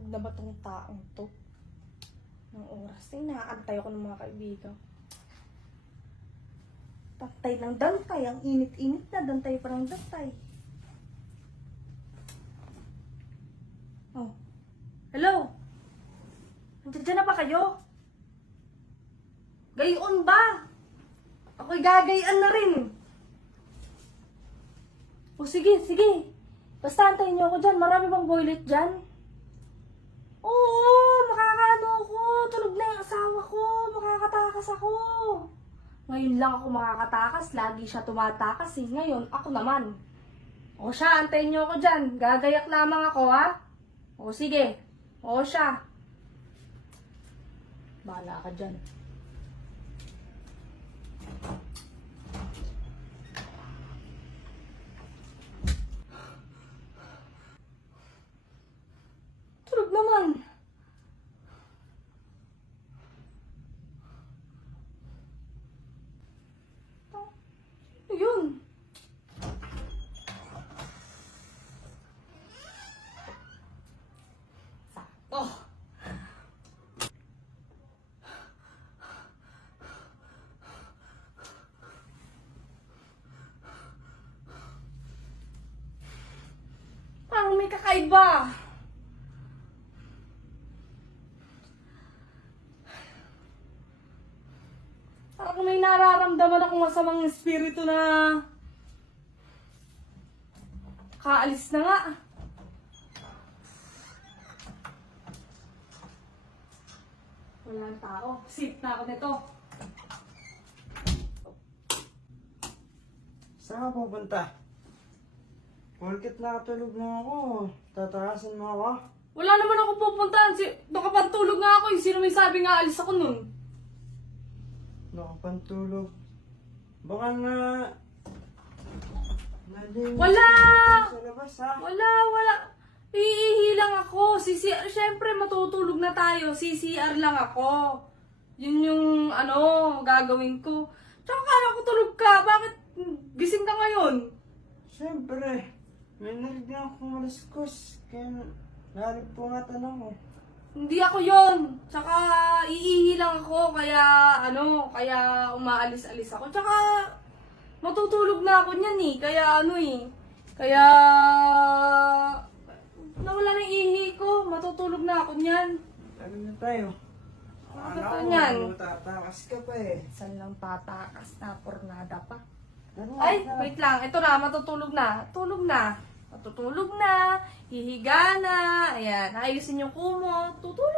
Tulog na ba tong taong to? Ng oras na inaantay ako ng mga kaibigan. Dantay ng dantay. Ang init-init na. Dantay pa ng dantay. Oh. Hello? Nandiyan na ba kayo? Gayon ba? Ako'y gagayan na rin. O sige, sige. Basta antayin niyo ako dyan. Marami bang boylet dyan? Oo, makakaano ako. Tulog na yung asawa ko. Makakatakas ako. Ngayon lang ako makakatakas. Lagi siya tumatakas eh. Ngayon, ako naman. O siya, antayin niyo ako dyan. Gagayak lamang ako ha. O sige. O siya. Bahala ka dyan. Tulog naman. Ano yun? Sakto. Parang may kakaiba. Parang may nararamdaman akong masamang espiritu na kaalis na nga. Walang tao. Sit na ako nito. Saan ka pupunta? Porket nakatulog na ako, tatakasan mo ako? Wala naman ako pupuntahan. Nakapantulog nga ako. Sino may sabi nga alis ako nun? Nakapantulog. Baka na... Nalimit Wala! sa labas ha? Wala. Iihi lang ako. CCR, syempre matutulog na tayo. CCR lang ako. Yun yung gagawin ko. Tsaka kala ko tulog ka. Bakit gising ka ngayon? Siyempre, may narinig na akong malaskus. Kaya naripungatan ako. Hindi ako yon. Tsaka iihi lang ako. Kaya umaalis-alis ako. Tsaka matutulog na ako niyan eh. Kaya nawala na yung ihi ko. Matutulog na ako niyan. Sabi na tayo. Bakit Akala ko yan? tatakas ka pa eh. Saan lang tatakas na pornada pa? Ano, Ay, ano? wait lang. Ito na, matutulog na. Tulog na. Matutulog na. Hihiga na. Ayan, ayusin yung kumot. Tutulog